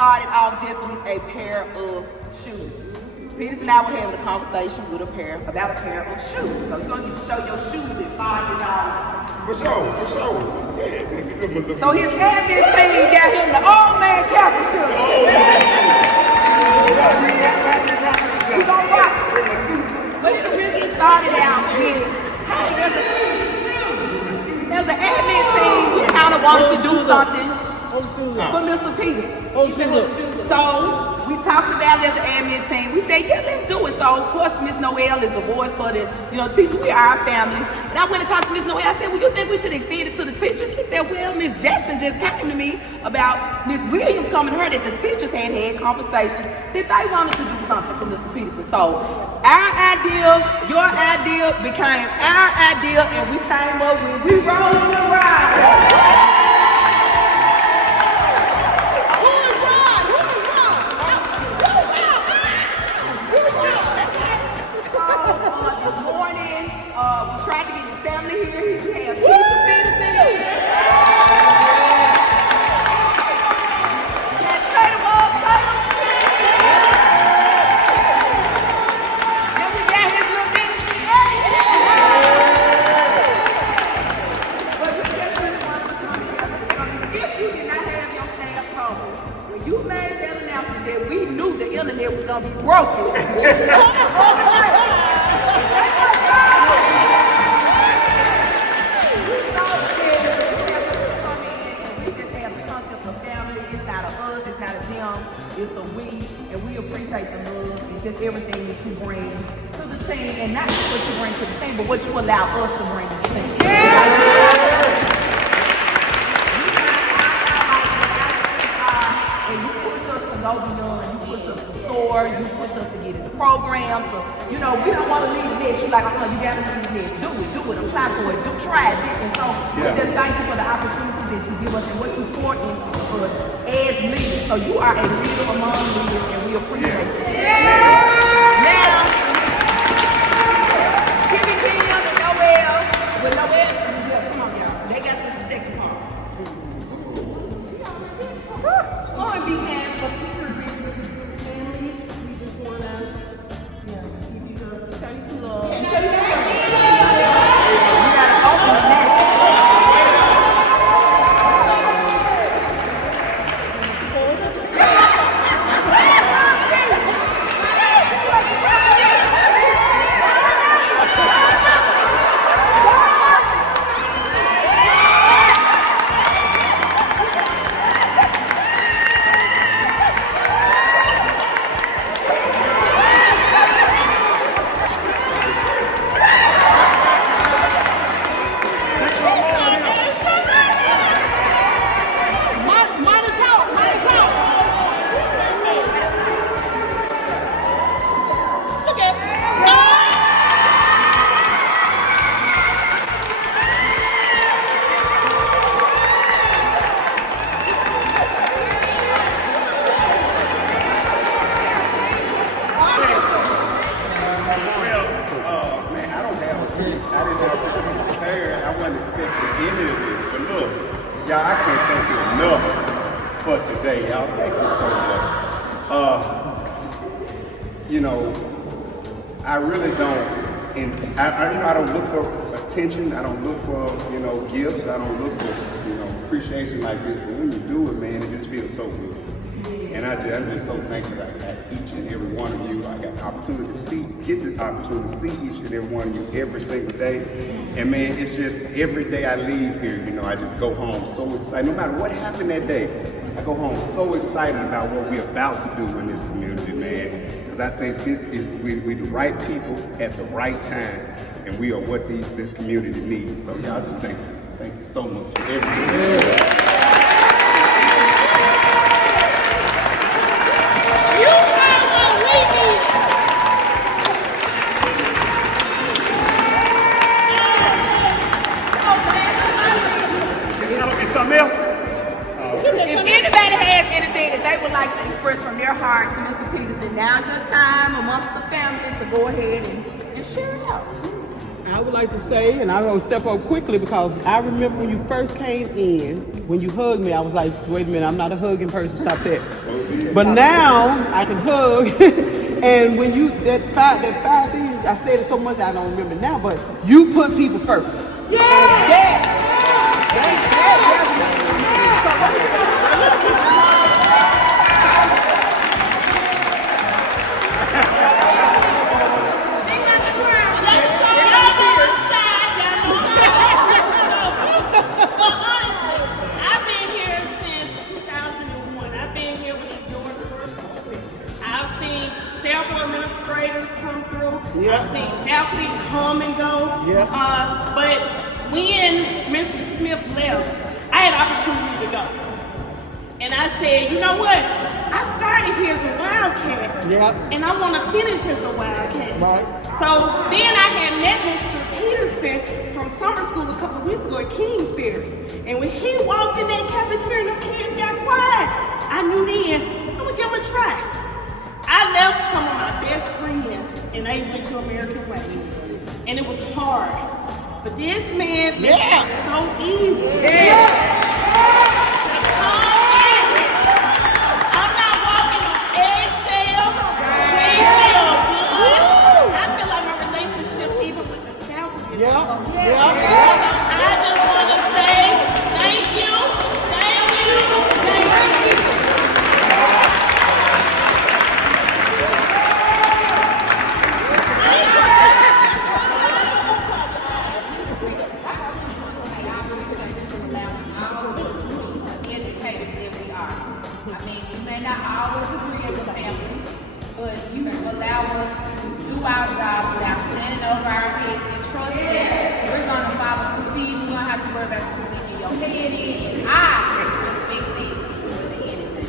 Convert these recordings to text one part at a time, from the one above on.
started off just with a pair of shoes. Peterson and I were having a conversation about a pair of shoes. So you're going to get to show your shoes at $5. For sure. Yeah. So his admin team got him the old man Kappa shoes. He's on rock. But it originally started out with, hey, there's an admin team who kind of wanted to do something for Mr. Peterson. So we talked about it as an admin team. We said, yeah, let's do it. So of course Miss Noel is the voice for the teachers. We are our family. And I went and talked to Miss Noel. I said, well, you think we should extend it to the teachers? She said, well, Miss Jackson just came to me about Miss Williams coming to her that the teachers had conversations that they wanted to do something for Mr. Peterson. So our idea, your idea became our idea, and we came up with we rollin' and ride. Tried to get his family here. He has Peterson here. Let's say them all, Then we got his little ministry. But we definitely want to come together. If you did not have your staff home, when you made that announcement that we knew the internet was going to be broken. It's a we, and we appreciate the love and just everything that you bring to the team, and not just what you bring to the team, but what you allow us to bring to the team. And you push us to go beyond, you push us to soar, you push us to get into programs. So, we don't want to leave this. You're like, you got to leave this. Do it. I'm trying for it. Try it. And so we just thank you for the opportunity that you give us and what you pour into us as leaders. So you are a leader among leaders, and we appreciate it. Now, Kimmy Kim and Noel, with Noel, come on, y'all. They got the second part. On behalf of Peterson family, we just want to give you show you some love. You gotta open the neck. Y'all, I can't thank you enough for today, y'all. Thank you so much. You know, I really don't, I don't look for attention. I don't look for, gifts. I don't look for, appreciation like this. But when you do it, man, it just feels so good. And I'm just so thankful that I got each and every one of you. I got the opportunity to get the opportunity to see each and every one of you every single day. And man, it's just every day I leave here, I just go home so excited. No matter what happened that day, I go home so excited about what we're about to do in this community, man. Because I think we the right people at the right time, and we are what this community needs. So y'all just thank you so much for everything. If anybody has anything that they would like to express from their heart to Mr. Peterson, now's your time amongst the family to go ahead and share it out. I would like to say, and I'm going to step up quickly because I remember when you first came in, when you hugged me, I was like, wait a minute, I'm not a hugging person, stop that. But now I can hug. And when you, that five things, I said it so much I don't remember now, but you put people first. Yeah! I've seen faculty come and go. But when Mr. Smith left, I had opportunity to go. And I said, you know what? I started here as a Wildcat. And I want to finish as a Wildcat. Right. So then I had met Mr. Peterson from summer school a couple of weeks ago at Kingsbury. And when he walked in that cafeteria and the kids got quiet, I knew then, I'm going to give him a try. I left some of my best friends and they went to American Way. And it was hard. But this man made it so easy. I'm not walking on eggshells. I feel like my relationship even with the faculty. I just want to say thank you. But you allow us to do our job without standing over our heads and trust that we're going to follow the procedure. We're going to have to worry about you sticking your head in. And I respect that more than anything.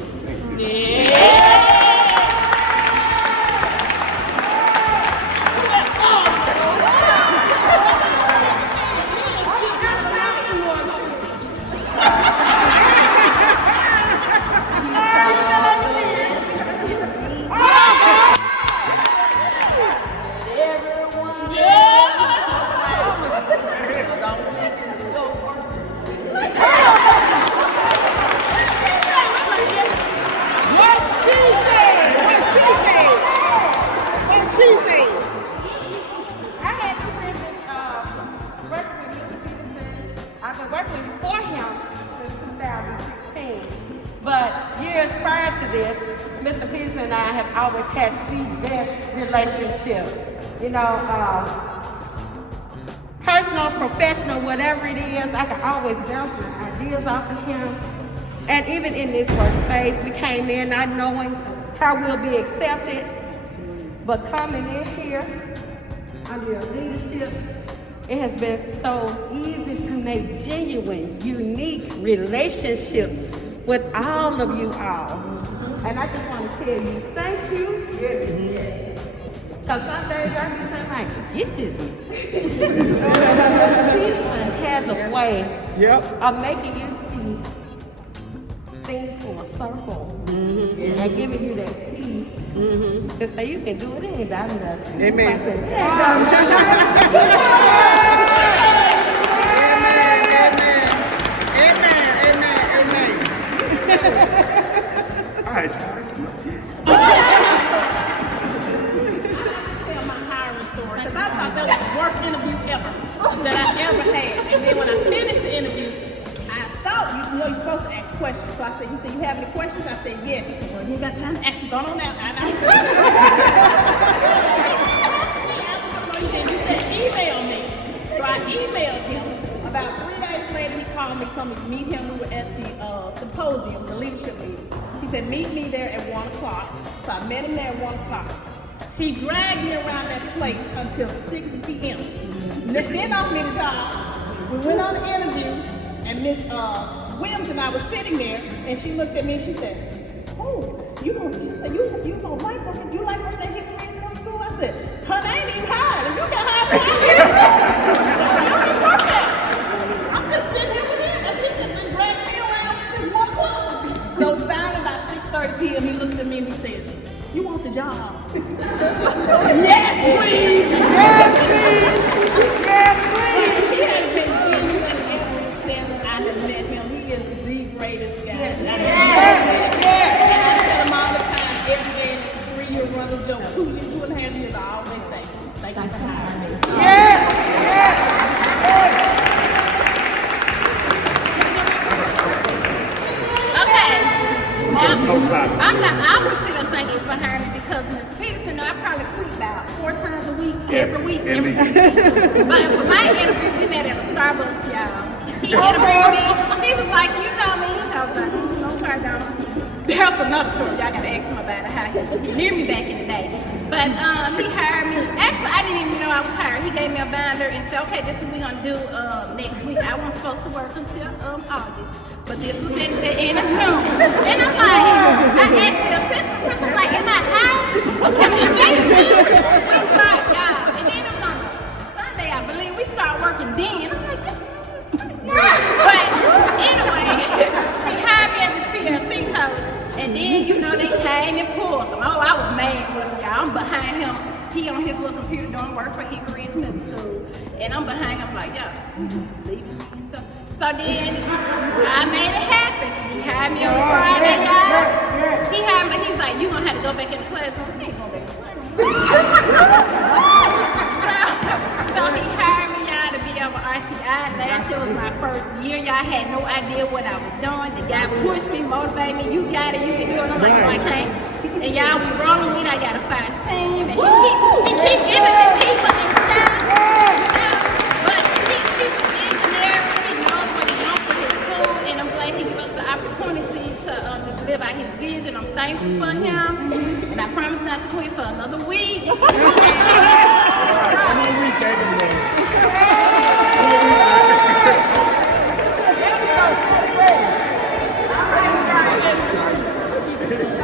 I've been working for him since 2016. But years prior to this, Mr. Peterson and I have always had the best relationship. You know, personal, professional, whatever it is, I can always bounce my ideas off of him. And even in this workspace, we came in not knowing how we'll be accepted, but coming in here under your leadership, it has been so easy to make genuine, unique relationships with all of you all. And I just want to tell you, thank you. Because some days I be saying, like, get this. Peterson has a way of making you see things full circle and giving you that peace to say you can do it anybody does. Amen. All right, y'all. This is Tell my hiring story, because I thought that was the worst interview ever that I ever had. And then when I finished the interview, I thought you're supposed to ask questions. So I said, he said, you have any questions? I said, yes. He said, well, you ain't got time to ask them. Go on out. He said, email me. So I emailed him. About 3 days later, he called me, told me to meet him. We were at the symposium, the leadership meeting. He said, meet me there at 1 o'clock. So I met him there at 1 o'clock. He dragged me around that place until 6 p.m. Then offered me the job. We went on the interview, and Miss Williams and I was sitting there, and she looked at me and she said, "Oh, you don't like working? You like working at Hickory Middle School?" I said, "Honey, I ain't even hired, and you can hire me here. You don't work there. I'm just sitting here with him. That's he just been dragging me around since 1 o'clock." So finally, about 6:30 p.m., he looks at me and he says, "You want the job?" Yes, please. Yes, please. Yes, please. He has been genuine ever since I have met him. He is the greatest guy. And I tell him all the time, every day in this 3-year run of joke, 2 years, 2.5 years, I always say, thank you for hiring me. Okay. I was still thanking for hiring me because Mr. Peterson, I probably preach about 4 times a week, every week. But with my interview, we met at a Starbucks, y'all. He interviewed me. He was like, you know me. I was like, no, sorry, don't. That's another story. Y'all gotta ask him about it, how he knew me back in the day. But he hired me. Actually, I didn't even know I was hired. He gave me a binder and said, okay, this is what we're gonna do next week. I wasn't supposed to work until August. But this was in the end of June. And I'm like, I asked the assistant principal, like, am I hired? Okay, I'm getting it. We start job. And then it was on Sunday, I believe, we start working then. I'm like, this is pretty good. But anyway, he hired me as his PLC coach. And then, you know, they came and pulled him. Oh, I was mad with him, y'all. I'm behind him. He on his little computer doing work for Hickory Middle School. And I'm behind him like, yo, leave me and stuff. So then I made it happen. He hired me on Friday, y'all. He hired me. He was like, you gonna have to go back in the classroom. I ain't going back in the classroom. So he hired me, y'all, to be over RTI. Last year was my first year. Y'all had no idea what I was doing. The guy pushed me, motivated me. You got it. You can do it. I'm like, no, I can't. And y'all, we rolling with. I got a fine team, and he keep giving me people and stuff. But he's an engineer. He knows what he wants for his school, and I'm glad he gave us the opportunity to live out his vision. I'm thankful for him, and I promise not to quit for another week.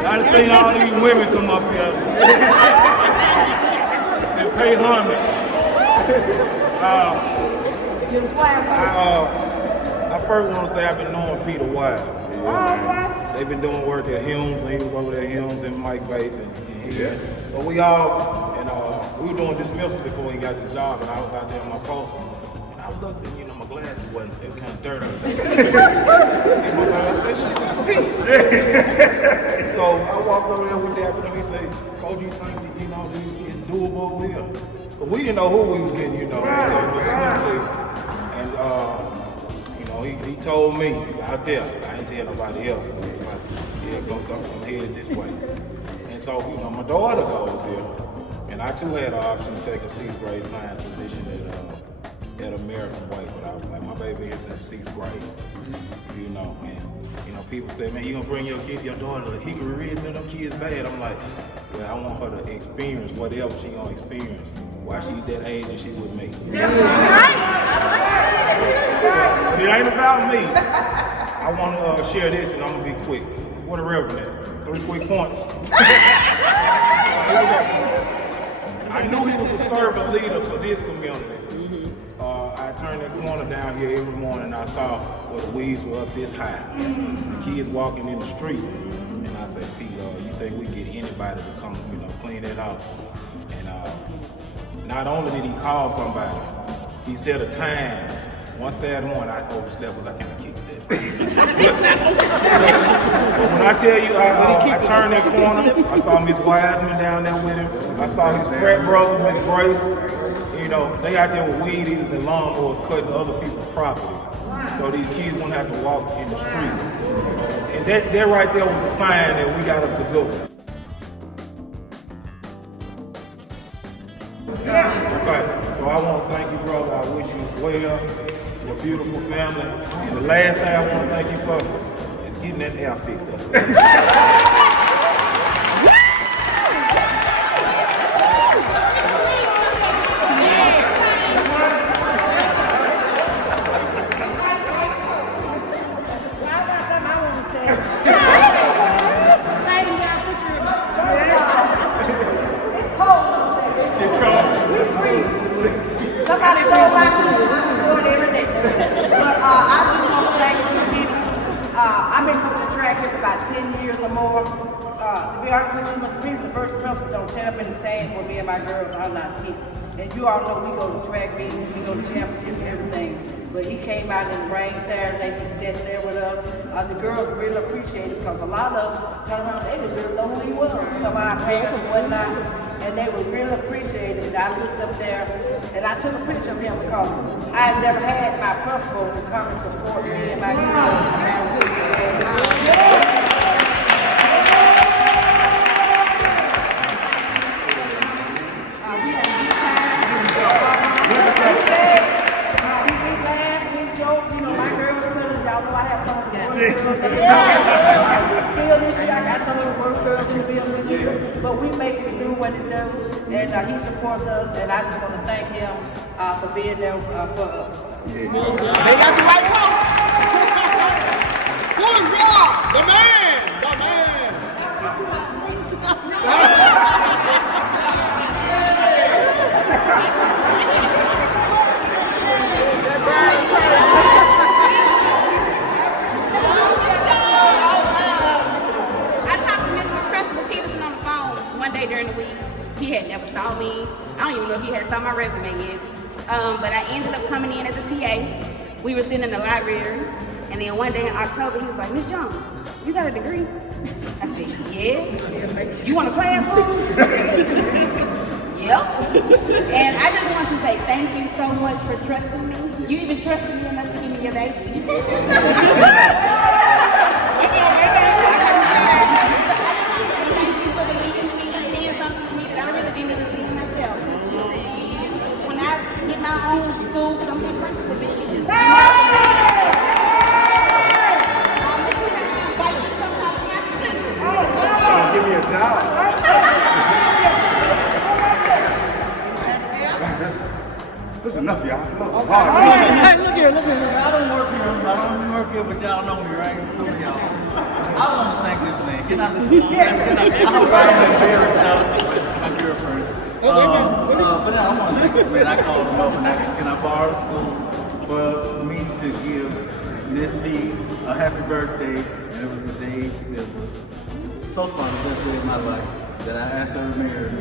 I've seen all these women come up here and pay homage. I first want to say I've been knowing Peter a while. They've been doing work at Humes, and he was over there at Humes and Mike Bates. So we all, we were doing dismissal before he got the job, and I was out there on my post. And I looked and, my glasses wasn't, it was kind of dirty. I said, she's got Pete. So I walked over there with that, and he said, Coach, you think, it's doable over here? But we didn't know who we was getting, And he told me out there. I ain't tell nobody else. He was like, yeah, I'm headed this way. And so, my daughter goes here, and I too had an option to take a 6th grade science position at American Way, but I was like, my baby here since 6th grade. And people say, man, you gonna bring your daughter to Hickory Ridge, and them kids bad. I'm like, well, I want her to experience whatever she gonna experience while she's that age and she with me. But it ain't about me. I want to share this, and I'm gonna be quick. What a reverend at? 3 quick points. I knew he was a servant leader for this community. I turned that corner down here every morning, and I saw where the weeds were up this high. Kids walking in the street, and I said, Pete, you think we get anybody to come, clean that up? And not only did he call somebody, he set a time. One Saturday morning, I overslept because I can't keep that. But when I tell you, I turned that corner, I saw Miss Wiseman down there with him. I saw his frat brother, Miss Grace. They out there with weed eaters and lawnmowers cutting other people's property. So these kids won't have to walk in the street. And that right there was a sign that we got us a good one. Okay, so I want to thank you, brother. I wish you well, your beautiful family. And the last thing I want to thank you for is getting that air fixed up. Somebody told my school I'm doing every day. But I just want to thank Mr. Peterson. I've been coaching track here for about 10 years or more. To be honest with you, Mr. Peterson, the first principal don't set up in the stands for me and my girls. I'm not 10. And you all know we go to track meets, we go to championships and everything. But he came out in the rain Saturday, he sat there with us. The girls really appreciate it because a lot of them turned around, they didn't really know who he was. Some of our parents and whatnot. And they would really appreciate it. I looked up there and I took a picture of him because I had never had my principal to come and support me and my girls. We had a good time. We laughed, we joked. My girls couldn't. Y'all know I have some of the worst girls. Still this year, I got some of the worst girls in the building this year. But we make it do what it does. And he supports us, and I just want to thank him for being there for us. They got the right one. Good job, the man. I talked to Mr. Principal Peterson on the phone one day during the week. He had never saw me. I don't even know if he had saw my resume yet. But I ended up coming in as a TA. We were sitting in the library, and then one day in October, he was like, Miss Jones, you got a degree? I said, yeah. You want a classroom? Yep. And I just want to say thank you so much for trusting me. You even trusted me enough to give me your baby. Get my own school, I'm the principal, bitch. You just Give me a job. That's enough, y'all. Hey, look here. I don't work here, but y'all know me, right? So y'all. I want to thank this man. Can I just I hope I don't embarrass my girlfriend. But I want to thank this man. I called him up and can I borrow the school for me to give Miss B a happy birthday? And it was a day that was so fun, the best day of my life, that I asked her to marry me.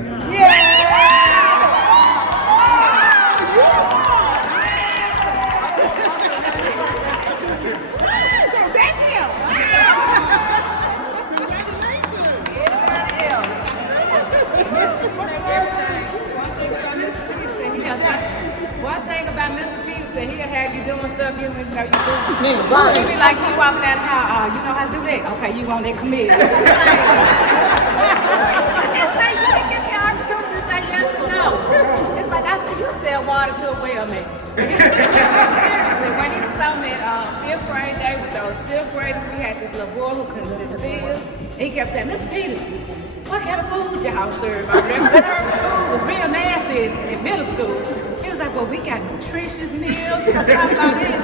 One thing about Mr. Peterson, he'll have you doing stuff you didn't know you doing. He be like, he walking down the hall, you know how to do that? Okay, you on that committee. I say, you didn't get the opportunity to say yes or no. It's like, I said, you sell water to a well man. Seriously, when he was on that 5th grade day with those 5th graders, we had this little boy who couldn't sit still. He kept saying, Mr. Peterson, what kind of food y'all serve? I remember the food was real nasty in middle school. He was like, well, we got nutritious meals. He was talking about this.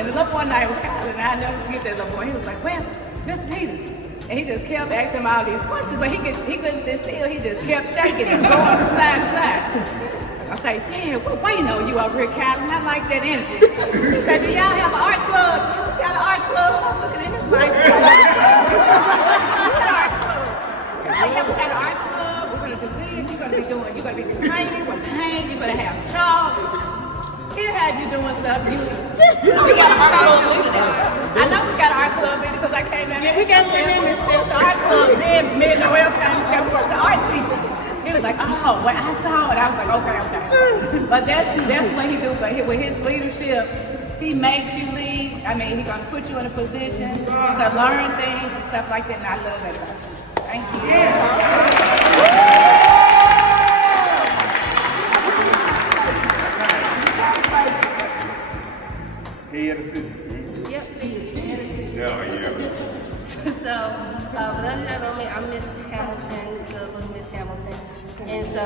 And the little boy and I were calling, and I never forget that little boy. He was like, well, Mr. Peterson. And he just kept asking him all these questions, but he couldn't sit still. He just kept shaking and going from side to side. I say, yeah, we're waiting on you over here, Calvin. I like that energy. He said, do y'all have an art club? Yeah, we got an art club. I'm looking at him like, we got an art club. We're going to do this. You're going to be painting with paint. You're going to have chalk. Here had you doing stuff. You know we got an art club leader now. I know we got an art club leader because I came in there. We got sitting in this art club. Me and Noel came and said, what's the art teacher? He was like, oh, well, I saw it. I was like, okay. But that's what he do. But with his leadership, he makes you lead. I mean, he's going to put you in a position to learn things and stuff like that. And I love that about you. Thank you. Head assistant. Yep, Yeah. So, for those that know me, I'm Miss Hamilton, the little Miss Hamilton. And so,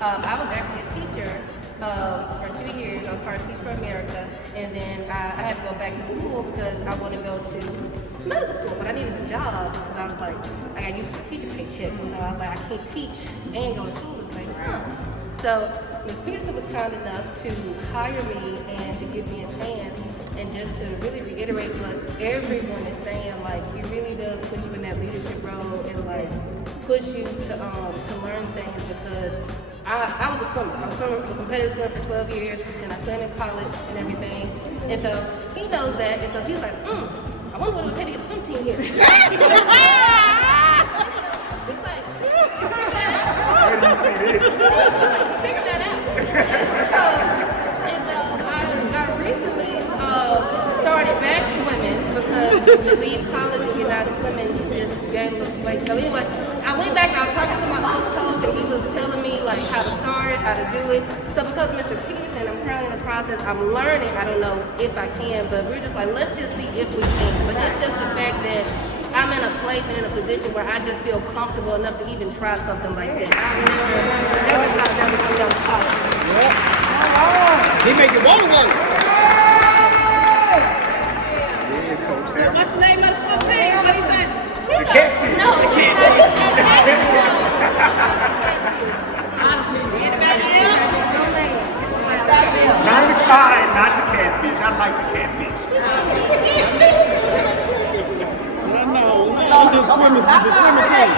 I was actually a teacher for 2 years. I was part of Teach for America. And then I had to go back to school because I want to go to medical school. But I needed a job because I was like, I got used to the teacher paycheck. So I was like, I can't teach and go to school at the same time. So, Ms. Peterson was kind enough to hire me and to give me a chance. And just to really reiterate what everyone is saying, like, he really does put you in that leadership role and like push you to learn things because I was a swimmer. I was a competitive swimmer for 12 years and I swam in college and everything. And so he knows that, and so he's like, I wonder what it would take to get the swim team here. It's like, figure that out. And so I recently started back swimming because when you leave college and you're not swimming, you just gain weight. So anyway, I went back and I was talking to my old coach and he was telling me like how to start, how to do it. So because of Mr. Peterson, I'm currently in the process, I'm learning. I don't know if I can, but we're just like, let's just see if we can. But it's just the fact that I'm in a place and in a position where I just feel comfortable enough to even try something like that. I never thought that was something that was possible. He make it want to work. What's the name of the swim team? What he said? The catfish. No, the catfish. Anybody else? Not the kind, not the catfish. I like the catfish. The swimming team.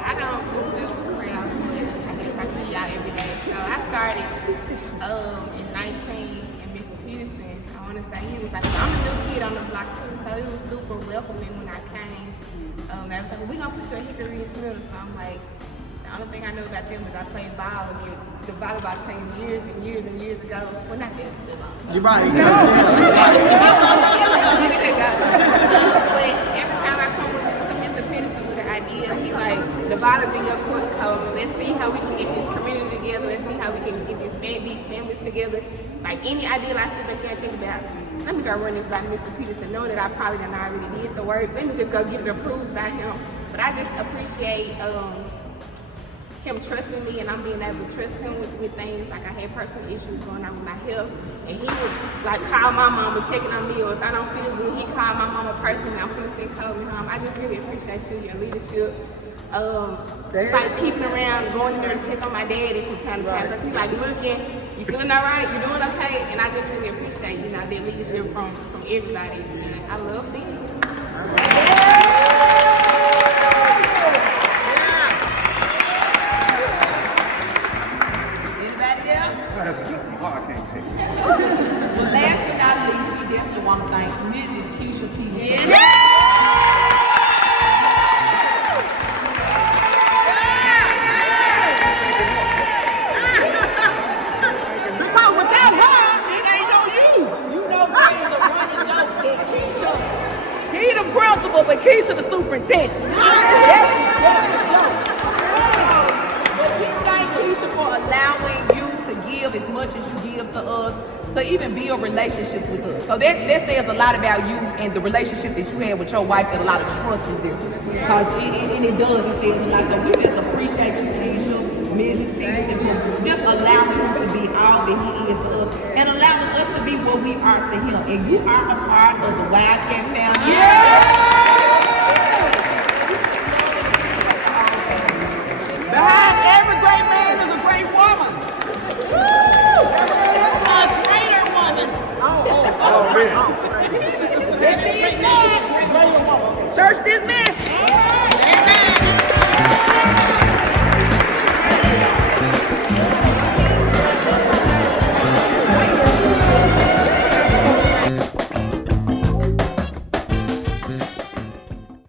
I don't do well for crowds. I guess I see y'all every day. So I started in 19, and Mr. Peterson, I want to say he was like, I'm a new kid on the block too, so he was super welcoming when I came. I was like, well, we're going to put you at Hickory Ridge Middle. So I'm like, the only thing I know about them is I played ball against the volleyball team years and years and years ago. Well, not that long. You're right. But every time I come to Mr. Peterson with an idea, he like, the ball is in your court code. Let's see how we can get this community together. Let's see how we can get these families together. Like any idea I sit back there and think about, let me go run this by Mr. Peterson, knowing that I probably done already did the work. Let me just go get it approved by him. But I just appreciate him trusting me and I'm being able to trust him with things. Like I had personal issues going on with my health and he would like call my mama checking on me, or if I don't feel good, he called my mama personally. I'm gonna send Kobe home. I just really appreciate you, your leadership. It's like peeping around, going in there to check on my daddy from time to time because he's like looking, you feeling all right, you doing okay? And I just really appreciate, you know, that leadership from everybody. And I love them. That's enough. My heart can't take it. Well, last but not least, we definitely want to thank Mrs. Keisha Peterson. Because without her, it ain't on you. You know principal, but Keisha the superintendent. But we thank Keisha for allowing you to give as much as you give to us, to even build relationships with us. So that says a lot about you and the relationship that you have with your wife, that a lot of trust is there. Because it does, it says a lot. So we just appreciate you, Keisha, Mrs. Peterson, for just allowing him to be all that he is to us and allowing us to be what we are to him. And you are a part of the Wildcat family. Behind every great man is a great woman. A greater woman. Oh, man. Church dismissed.